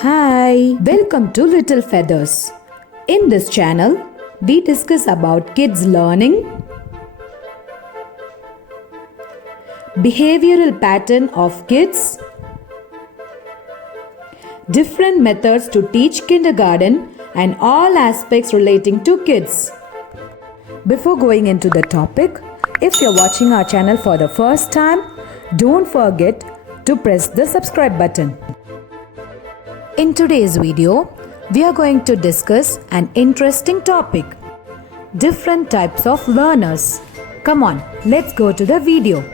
Hi, welcome to Little Feathers. In this channel, we discuss about kids learning, behavioral pattern of kids, different methods to teach kindergarten and all aspects relating to kids. Before going into the topic, if you're watching our channel for the first time, don't forget to press the subscribe button. In today's video, we are going to discuss an interesting topic. Different types of learners. Come on, let's go to the video.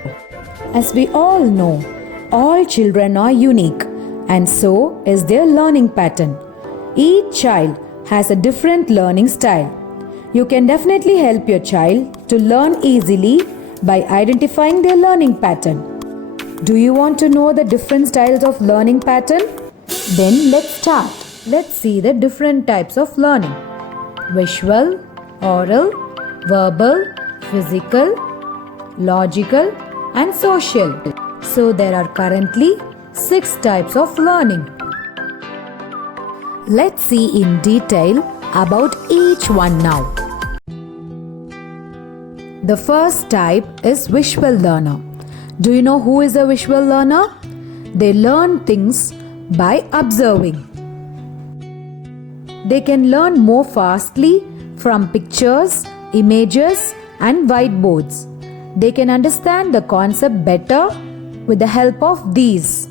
As we all know, all children are unique and so is their learning pattern. Each child has a different learning style. You can definitely help your child to learn easily by identifying their learning pattern. Do you want to know the different styles of learning pattern? Then let's start. Let's see the different types of learning. Visual, oral, verbal, physical, logical and social. So there are currently 6 types of learning. Let's see in detail about each one now. The first type is visual learner. Do you know who is a visual learner? They learn things by observing. They can learn more fastly from pictures, images and whiteboards. They can understand the concept better with the help of these.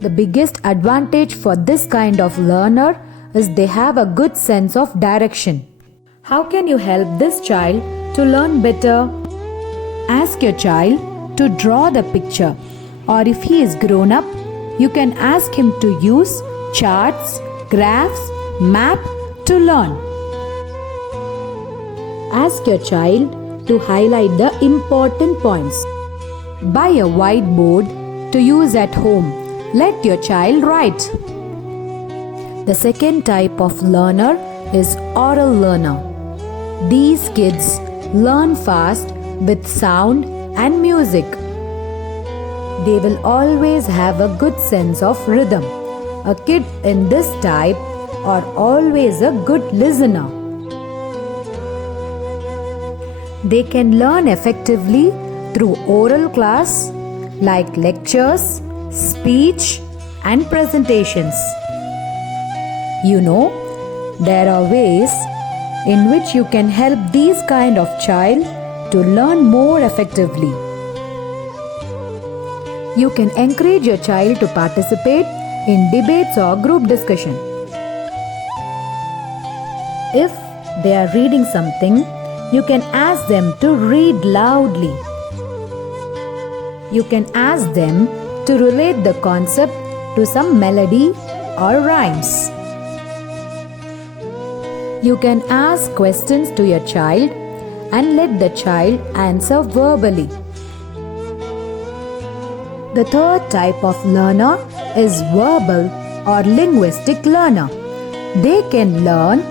The biggest advantage for this kind of learner is they have a good sense of direction. How can you help this child to learn better? Ask your child to draw the picture, or if he is grown up, you can ask him to use charts, graphs, map to learn. Ask your child to highlight the important points. Buy a whiteboard to use at home. Let your child write. The second type of learner is oral learner. These kids learn fast with sound and music. They will always have a good sense of rhythm. A kid in this type are always a good listener. They can learn effectively through oral class like lectures, speech and presentations. You know, there are ways in which you can help these kind of child to learn more effectively. You can encourage your child to participate in debates or group discussion. If they are reading something, you can ask them to read loudly. You can ask them to relate the concept to some melody or rhymes. You can ask questions to your child and let the child answer verbally. The third type of learner is verbal or linguistic learner. They can learn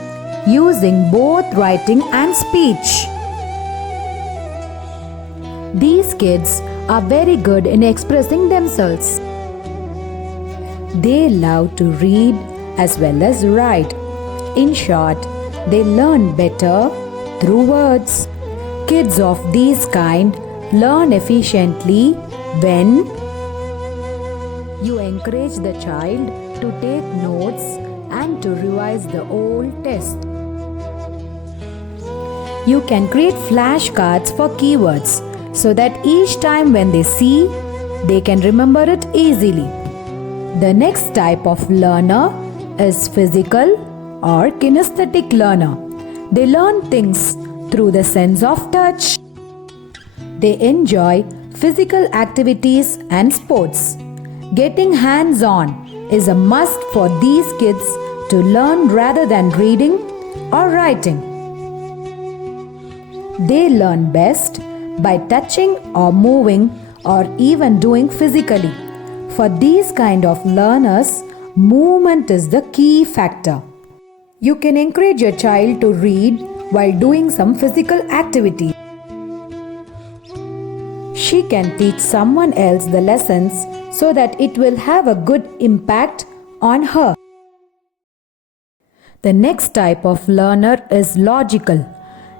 using both writing and speech. These kids are very good in expressing themselves. They love to read as well as write. In short, they learn better through words. Kids of these kind learn efficiently when you encourage the child to take notes and to revise the old test. You can create flashcards for keywords so that each time when they see, they can remember it easily. The next type of learner is physical or kinesthetic learner. They learn things through the sense of touch. They enjoy physical activities and sports. Getting hands-on is a must for these kids to learn rather than reading or writing. They learn best by touching or moving or even doing physically. For these kind of learners, movement is the key factor. You can encourage your child to read while doing some physical activity. She can teach someone else the lessons so that it will have a good impact on her. The next type of learner is logical.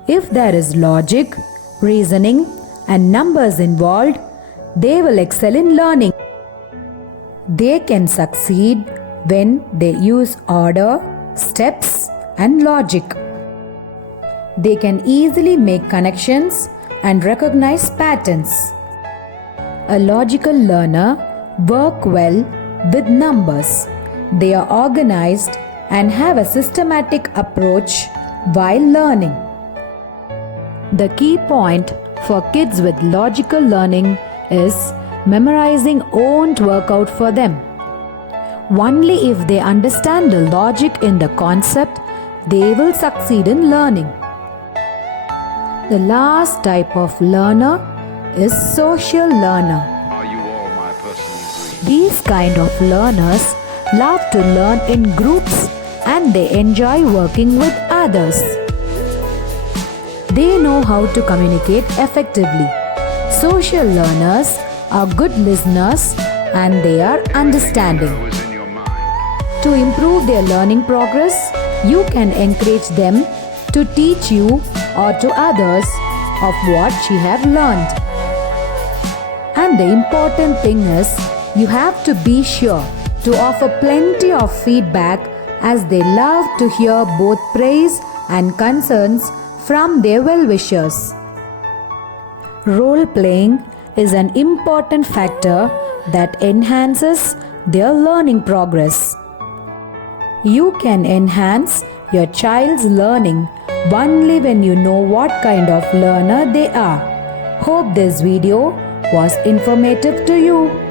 If there is logic, reasoning, and numbers involved, they will excel in learning. They can succeed when they use order, steps, and logic. They can easily make connections and recognize patterns. A logical learner works well with numbers. They are organized and have a systematic approach while learning. The key point for kids with logical learning is memorizing won't work out for them. Only if they understand the logic in the concept, they will succeed in learning. The last type of learner is social learner. Are you all my personal dreams? These kind of learners love to learn in groups and they enjoy working with others. They know how to communicate effectively. Social learners are good listeners and they are understanding. What is in your mind? To improve their learning progress, you can encourage them to teach you or to others of what she have learned. And the important thing is, you have to be sure to offer plenty of feedback as they love to hear both praise and concerns from their well-wishers. Role playing is an important factor that enhances their learning progress. You can enhance your child's learning only when you know what kind of learner they are. Hope this video was informative to you.